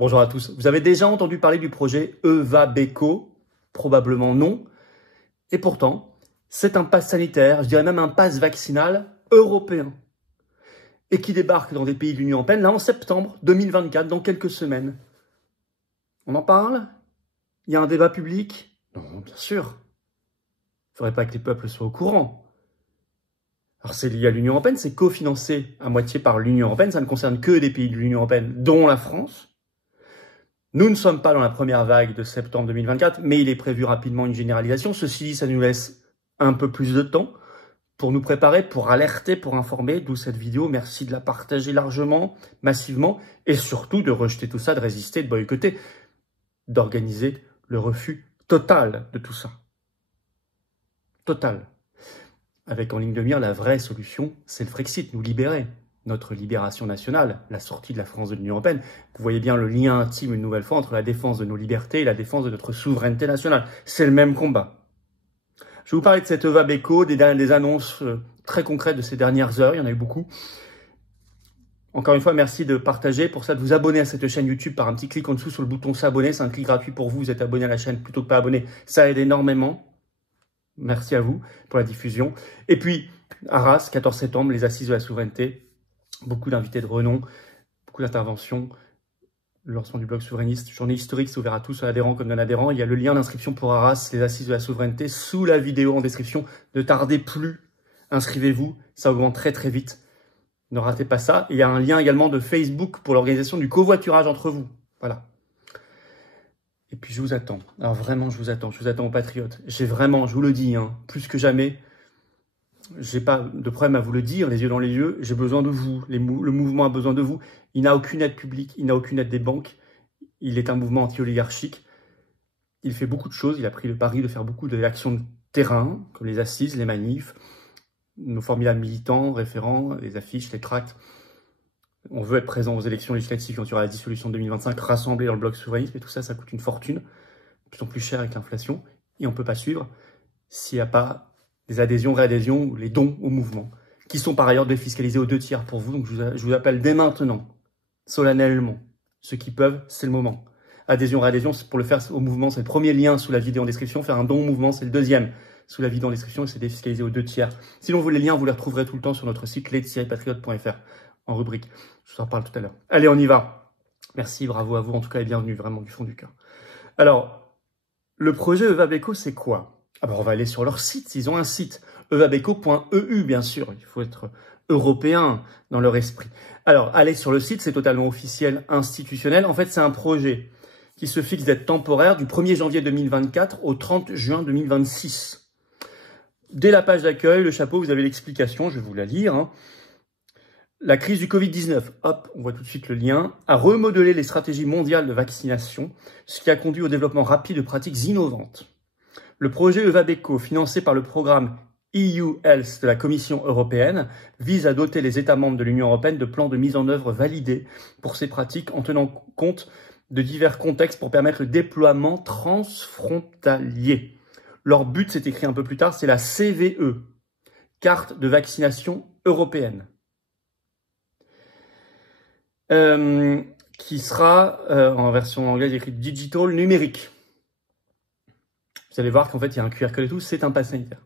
Bonjour à tous. Vous avez déjà entendu parler du projet EvaBeco? Probablement non. Et pourtant, c'est un pass sanitaire, je dirais même un pass vaccinal européen. Et qui débarque dans des pays de l'Union européenne, là en septembre 2024, dans quelques semaines. On en parle? Il y a un débat public? Non, bien sûr. Il ne faudrait pas que les peuples soient au courant. Alors c'est lié à l'Union européenne, c'est cofinancé à moitié par l'Union européenne, ça ne concerne que des pays de l'Union européenne, dont la France. Nous ne sommes pas dans la première vague de septembre 2024, mais il est prévu rapidement une généralisation. Ceci dit, ça nous laisse un peu plus de temps pour nous préparer, pour alerter, pour informer, d'où cette vidéo. Merci de la partager largement, massivement, et surtout de rejeter tout ça, de résister, de boycotter, d'organiser le refus total de tout ça. Total. Avec en ligne de mire, la vraie solution, c'est le Frexit, nous libérer. Notre libération nationale, la sortie de la France de l'Union européenne. Vous voyez bien le lien intime une nouvelle fois entre la défense de nos libertés et la défense de notre souveraineté nationale. C'est le même combat. Je vais vous parler de cette EvaBeco, des annonces très concrètes de ces dernières heures. Il y en a eu beaucoup. Encore une fois, merci de partager. Pour ça, de vous abonner à cette chaîne YouTube par un petit clic en dessous sur le bouton s'abonner. C'est un clic gratuit pour vous. Vous êtes abonné à la chaîne plutôt que pas abonné. Ça aide énormément. Merci à vous pour la diffusion. Et puis, Arras, 14 septembre, les assises de la souveraineté. Beaucoup d'invités de renom, beaucoup d'interventions, le lancement du blog souverainiste, journée historique, c'est ouvert à tous, adhérents comme non-adhérents. Il y a le lien d'inscription pour Arras, les assises de la souveraineté, sous la vidéo en description. Ne tardez plus, inscrivez-vous, ça augmente très très vite. Ne ratez pas ça. Et il y a un lien également de Facebook pour l'organisation du covoiturage entre vous. Voilà. Et puis je vous attends. Alors vraiment, je vous attends aux patriotes. J'ai vraiment, je vous le dis, hein, plus que jamais, j'ai pas de problème à vous le dire, les yeux dans les yeux, j'ai besoin de vous, le mouvement a besoin de vous. Il n'a aucune aide publique, il n'a aucune aide des banques, il est un mouvement anti-oligarchique. Il fait beaucoup de choses, il a pris le pari de faire beaucoup d'actions de terrain, comme les assises, les manifs, nos formidables militants, référents, les affiches, les tracts. On veut être présent aux élections législatives quand il y aura la dissolution de 2025, rassemblés dans le bloc souverainisme, et tout ça, ça coûte une fortune, de plus en plus cher avec l'inflation, et on ne peut pas suivre s'il n'y a pas des adhésions, réadhésions, ou les dons au mouvement, qui sont par ailleurs défiscalisés aux 2/3 pour vous. Donc je vous appelle dès maintenant, solennellement, ceux qui peuvent, c'est le moment. Adhésion, réadhésion, pour le faire au mouvement, c'est le premier lien sous la vidéo en description. Faire un don au mouvement, c'est le deuxième sous la vidéo en description, et c'est défiscalisé aux 2/3. Sinon, les liens, vous les retrouverez tout le temps sur notre site les-patriotes.fr en rubrique. Je vous en reparle tout à l'heure. Allez, on y va. Merci, bravo à vous, en tout cas, et bienvenue, vraiment du fond du cœur. Alors, le projet EvaBeco, c'est quoi? Ah ben on va aller sur leur site, ils ont un site, evabeco.eu bien sûr, il faut être européen dans leur esprit. Alors, allez sur le site, c'est totalement officiel, institutionnel. En fait, c'est un projet qui se fixe d'être temporaire du 1er janvier 2024 au 30 juin 2026. Dès la page d'accueil, le chapeau, vous avez l'explication, je vais vous la lire. Hein. La crise du Covid-19, hop, on voit tout de suite le lien, a remodelé les stratégies mondiales de vaccination, ce qui a conduit au développement rapide de pratiques innovantes. Le projet EvaBeco, financé par le programme EU Health de la Commission européenne, vise à doter les États membres de l'Union européenne de plans de mise en œuvre validés pour ces pratiques en tenant compte de divers contextes pour permettre le déploiement transfrontalier. Leur but, c'est écrit un peu plus tard, c'est la CVE, carte de vaccination européenne, qui sera, en version anglaise, écrit digital numérique. Vous allez voir qu'en fait, il y a un QR code et tout, c'est un pass sanitaire.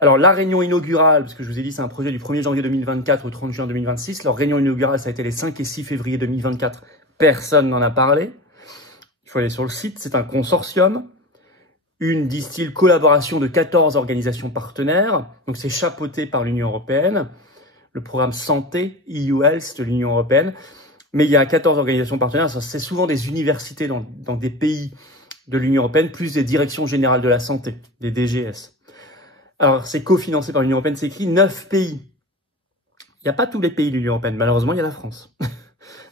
Alors, la réunion inaugurale, parce que je vous ai dit, c'est un projet du 1er janvier 2024 au 30 juin 2026. Leur réunion inaugurale, ça a été les 5 et 6 février 2024. Personne n'en a parlé. Il faut aller sur le site. C'est un consortium. Une, disent-ils, collaboration de 14 organisations partenaires. Donc, c'est chapeauté par l'Union européenne. Le programme Santé, EU Health de l'Union européenne. Mais il y a 14 organisations partenaires. C'est souvent des universités dans des pays de l'Union européenne, plus des directions générales de la santé, des DGS. Alors, c'est cofinancé par l'Union européenne, c'est écrit 9 pays. Il n'y a pas tous les pays de l'Union européenne, malheureusement, il y a la France.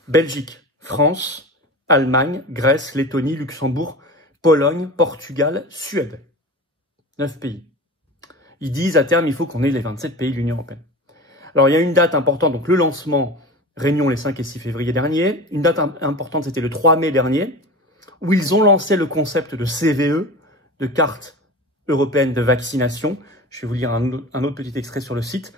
Belgique, France, Allemagne, Grèce, Lettonie, Luxembourg, Pologne, Portugal, Suède. 9 pays. Ils disent, à terme, il faut qu'on ait les 27 pays de l'Union européenne. Alors, il y a une date importante, donc le lancement, réunion les 5 et 6 février dernier. Une date importante, c'était le 3 mai dernier, où ils ont lancé le concept de CVE, de carte européenne de vaccination. Je vais vous lire un autre petit extrait sur le site.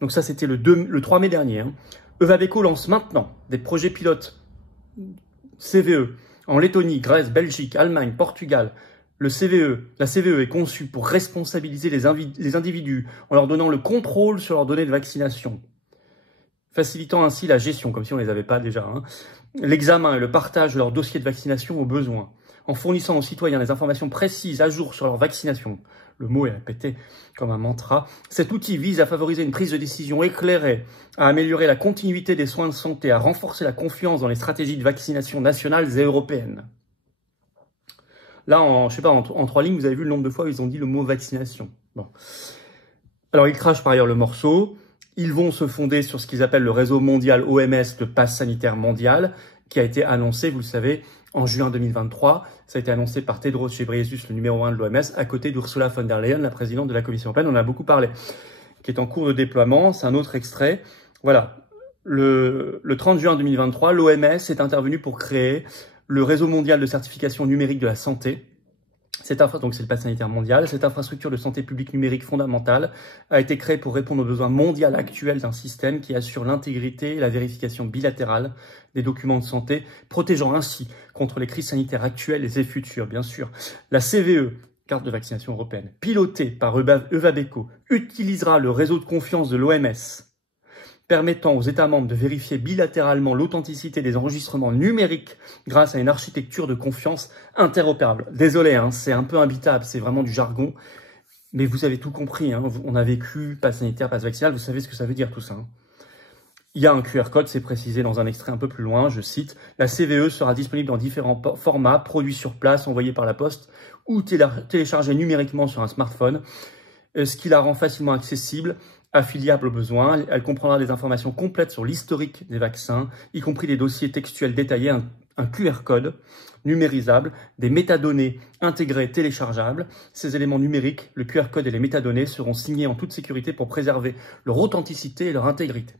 Donc ça, c'était le 3 mai dernier. Hein. EvaBeco lance maintenant des projets pilotes CVE. En Lettonie, Grèce, Belgique, Allemagne, Portugal, la CVE est conçue pour responsabiliser les individus en leur donnant le contrôle sur leurs données de vaccination, facilitant ainsi la gestion, comme si on ne les avait pas déjà, l'examen et le partage de leurs dossiers de vaccination au besoin, en fournissant aux citoyens des informations précises à jour sur leur vaccination. Le mot est répété comme un mantra. Cet outil vise à favoriser une prise de décision éclairée, à améliorer la continuité des soins de santé, à renforcer la confiance dans les stratégies de vaccination nationales et européennes. Là, en 3 lignes, vous avez vu le nombre de fois où ils ont dit le mot vaccination. Bon. Alors, ils crachent par ailleurs le morceau. Ils vont se fonder sur ce qu'ils appellent le réseau mondial OMS de passe sanitaire mondial, qui a été annoncé, vous le savez, en juin 2023. Ça a été annoncé par Tedros Ghebreyesus, le numéro 1 de l'OMS, à côté d'Ursula von der Leyen, la présidente de la Commission européenne. On en a beaucoup parlé, qui est en cours de déploiement. C'est un autre extrait. Voilà. Le 30 juin 2023, l'OMS est intervenue pour créer le réseau mondial de certification numérique de la santé. Donc c'est le pass sanitaire mondial. Cette infrastructure de santé publique numérique fondamentale a été créée pour répondre aux besoins mondiaux actuels d'un système qui assure l'intégrité et la vérification bilatérale des documents de santé, protégeant ainsi contre les crises sanitaires actuelles et futures, bien sûr. La CVE, carte de vaccination européenne, pilotée par EVABECO, utilisera le réseau de confiance de l'OMS, permettant aux États membres de vérifier bilatéralement l'authenticité des enregistrements numériques grâce à une architecture de confiance interopérable. Désolé, c'est un peu imbitable, c'est vraiment du jargon, mais vous avez tout compris. On a vécu pass sanitaire, pass vaccinal, vous savez ce que ça veut dire tout ça. Il y a un QR code, c'est précisé dans un extrait un peu plus loin, je cite, « La CVE sera disponible dans différents formats, produits sur place, envoyés par la poste ou téléchargés numériquement sur un smartphone, ce qui la rend facilement accessible, affiliable aux besoins. Elle comprendra des informations complètes sur l'historique des vaccins, y compris des dossiers textuels détaillés, un QR code numérisable, des métadonnées intégrées téléchargeables. Ces éléments numériques, le QR code et les métadonnées, seront signés en toute sécurité pour préserver leur authenticité et leur intégrité. »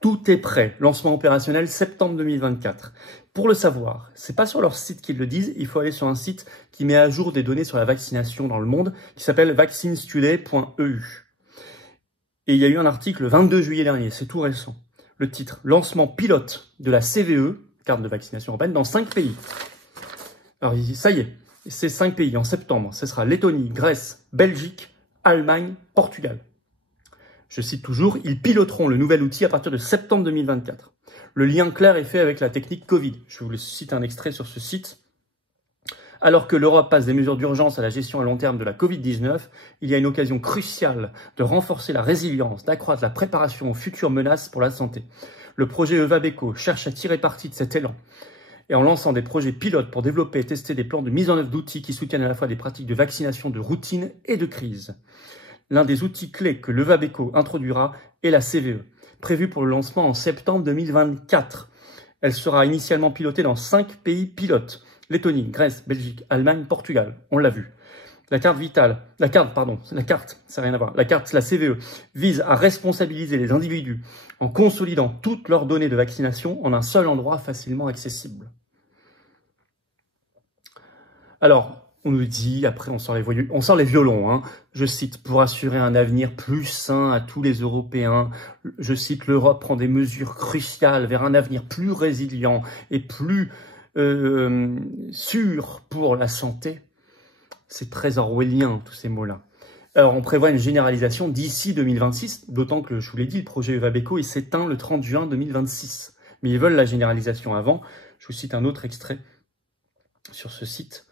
Tout est prêt. Lancement opérationnel septembre 2024. Pour le savoir, c'est pas sur leur site qu'ils le disent, il faut aller sur un site qui met à jour des données sur la vaccination dans le monde, qui s'appelle vaccinestoday.eu. Et il y a eu un article le 22 juillet dernier, c'est tout récent. Le titre, lancement pilote de la CVE, carte de vaccination européenne, dans 5 pays. Alors ça y est, ces 5 pays en septembre, ce sera Lettonie, Grèce, Belgique, Allemagne, Portugal. Je cite toujours, ils piloteront le nouvel outil à partir de septembre 2024. Le lien clair est fait avec la technique Covid. Je vous cite un extrait sur ce site. Alors que l'Europe passe des mesures d'urgence à la gestion à long terme de la Covid-19, il y a une occasion cruciale de renforcer la résilience, d'accroître la préparation aux futures menaces pour la santé. Le projet EVABECO cherche à tirer parti de cet élan et en lançant des projets pilotes pour développer et tester des plans de mise en œuvre d'outils qui soutiennent à la fois des pratiques de vaccination de routine et de crise. L'un des outils clés que l'EVABECO introduira est la CVE, prévue pour le lancement en septembre 2024. Elle sera initialement pilotée dans 5 pays pilotes. Lettonie, Grèce, Belgique, Allemagne, Portugal. On l'a vu. La carte, la CVE, vise à responsabiliser les individus en consolidant toutes leurs données de vaccination en un seul endroit facilement accessible. Alors, on nous dit, après on sort les violons, je cite, pour assurer un avenir plus sain à tous les Européens, je cite, l'Europe prend des mesures cruciales vers un avenir plus résilient et plus sûr pour la santé. C'est très orwellien, tous ces mots-là. Alors, on prévoit une généralisation d'ici 2026, d'autant que, je vous l'ai dit, le projet EVABECO, il s'éteint le 30 juin 2026. Mais ils veulent la généralisation avant. Je vous cite un autre extrait sur ce site.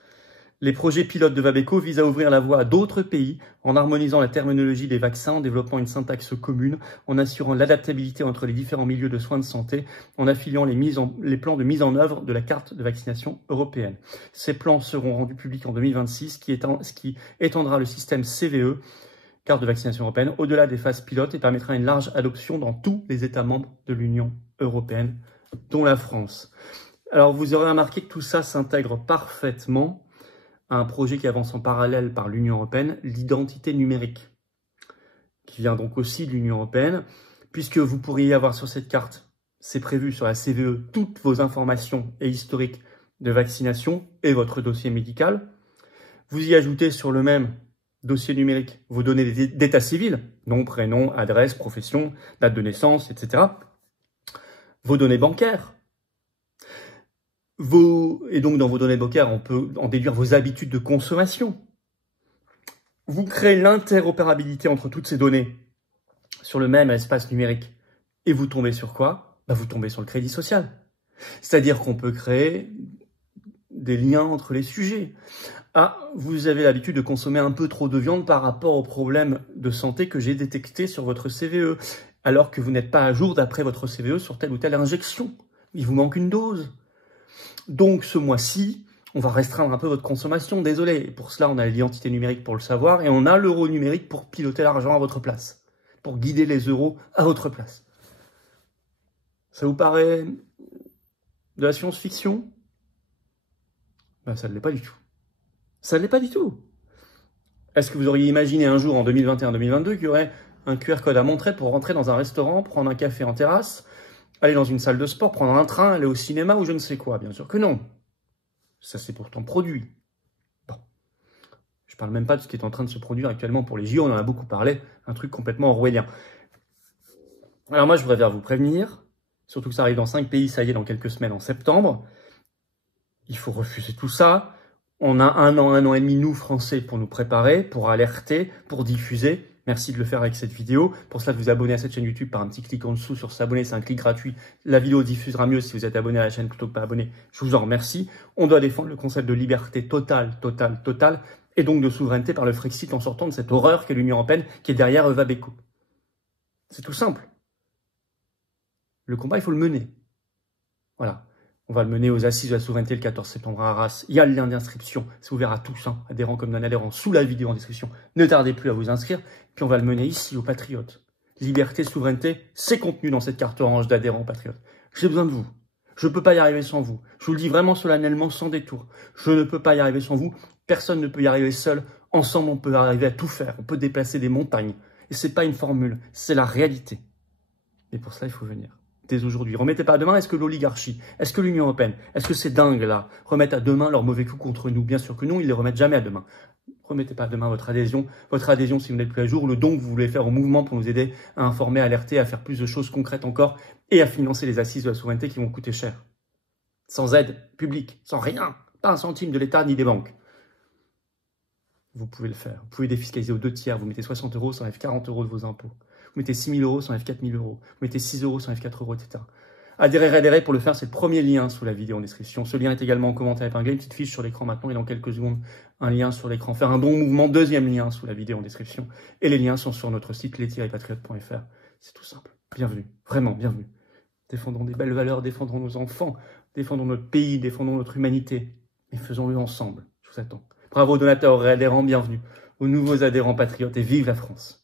Les projets pilotes de EVABECO visent à ouvrir la voie à d'autres pays en harmonisant la terminologie des vaccins, en développant une syntaxe commune, en assurant l'adaptabilité entre les différents milieux de soins de santé, en affiliant les plans de mise en œuvre de la carte de vaccination européenne. Ces plans seront rendus publics en 2026, ce qui étendra le système CVE, carte de vaccination européenne, au-delà des phases pilotes et permettra une large adoption dans tous les États membres de l'Union européenne, dont la France. Alors vous aurez remarqué que tout ça s'intègre parfaitement à un projet qui avance en parallèle par l'Union européenne, l'identité numérique, qui vient donc aussi de l'Union européenne, puisque vous pourriez avoir sur cette carte, c'est prévu sur la CVE, toutes vos informations et historiques de vaccination et votre dossier médical. Vous y ajoutez sur le même dossier numérique vos données d'état civil, nom, prénom, adresse, profession, date de naissance, etc. Vos données bancaires, Et donc, dans vos données bancaires, on peut en déduire vos habitudes de consommation. Vous créez l'interopérabilité entre toutes ces données sur le même espace numérique. Et vous tombez sur quoi? Vous tombez sur le crédit social. C'est-à-dire qu'on peut créer des liens entre les sujets. Ah, vous avez l'habitude de consommer un peu trop de viande par rapport aux problèmes de santé que j'ai détectés sur votre CVE, alors que vous n'êtes pas à jour d'après votre CVE sur telle ou telle injection. Il vous manque une dose. Donc ce mois-ci, on va restreindre un peu votre consommation, désolé. Et pour cela, on a l'identité numérique pour le savoir, et on a l'euro numérique pour piloter l'argent à votre place, pour guider les euros à votre place. Ça vous paraît de la science-fiction? Ça ne l'est pas du tout. Ça ne l'est pas du tout. Est-ce que vous auriez imaginé un jour, en 2021-2022, qu'il y aurait un QR code à montrer pour rentrer dans un restaurant, prendre un café en terrasse, aller dans une salle de sport, prendre un train, aller au cinéma ou je ne sais quoi? Bien sûr que non. Ça, c'est pourtant produit. Bon. Je ne parle même pas de ce qui est en train de se produire actuellement pour les JO, on en a beaucoup parlé, un truc complètement orwellien. Alors moi, je préfère vous prévenir, surtout que ça arrive dans 5 pays, ça y est, dans quelques semaines, en septembre. Il faut refuser tout ça. On a un an et demi, nous, Français, pour nous préparer, pour alerter, pour diffuser. Merci de le faire avec cette vidéo. Pour cela, de vous abonner à cette chaîne YouTube par un petit clic en dessous sur s'abonner. C'est un clic gratuit. La vidéo diffusera mieux si vous êtes abonné à la chaîne plutôt que pas abonné. Je vous en remercie. On doit défendre le concept de liberté totale, et donc de souveraineté par le Frexit en sortant de cette horreur qu'est l'Union européenne qui est derrière Eva Beko. C'est tout simple. Le combat, il faut le mener. Voilà. On va le mener aux assises de la souveraineté le 14 septembre à Arras. Il y a le lien d'inscription. C'est ouvert à tous, adhérents comme non-adhérents, sous la vidéo en description. Ne tardez plus à vous inscrire. Puis on va le mener ici, aux Patriotes. Liberté, souveraineté, c'est contenu dans cette carte orange d'adhérents Patriotes. J'ai besoin de vous. Je ne peux pas y arriver sans vous. Je vous le dis vraiment solennellement, sans détour. Je ne peux pas y arriver sans vous. Personne ne peut y arriver seul. Ensemble, on peut arriver à tout faire. On peut déplacer des montagnes. Et c'est pas une formule, c'est la réalité. Et pour cela, il faut venir. Dès aujourd'hui. Remettez pas à demain, est-ce que l'oligarchie, est-ce que l'Union européenne, est-ce que ces dingues-là remettent à demain leurs mauvais coups contre nous? Bien sûr que non, ils les remettent jamais à demain. Remettez pas à demain votre adhésion si vous n'êtes plus à jour, le don que vous voulez faire au mouvement pour nous aider à informer, à alerter, à faire plus de choses concrètes encore et à financer les assises de la souveraineté qui vont coûter cher. Sans aide publique, sans rien, pas un centime de l'État ni des banques. Vous pouvez le faire. Vous pouvez défiscaliser aux 2 tiers. Vous mettez 60 €, ça enlève 40 € de vos impôts. Vous mettez 6 000 €, ça enlève 4 000 €. Vous mettez 6 €, ça enlève 4 €, etc. Adhérez, pour le faire, c'est le premier lien sous la vidéo en description. Ce lien est également en commentaire épinglé, une petite fiche sur l'écran maintenant et dans quelques secondes, un lien sur l'écran. Faire un bon mouvement, deuxième lien sous la vidéo en description. Et les liens sont sur notre site les-patriotes.fr. C'est tout simple. Bienvenue, vraiment bienvenue. Défendons des belles valeurs, défendons nos enfants, défendons notre pays, défendons notre humanité. Et faisons-le ensemble. Je vous attends. Bravo aux donateurs, aux adhérents, bienvenue. Aux nouveaux adhérents patriotes et vive la France.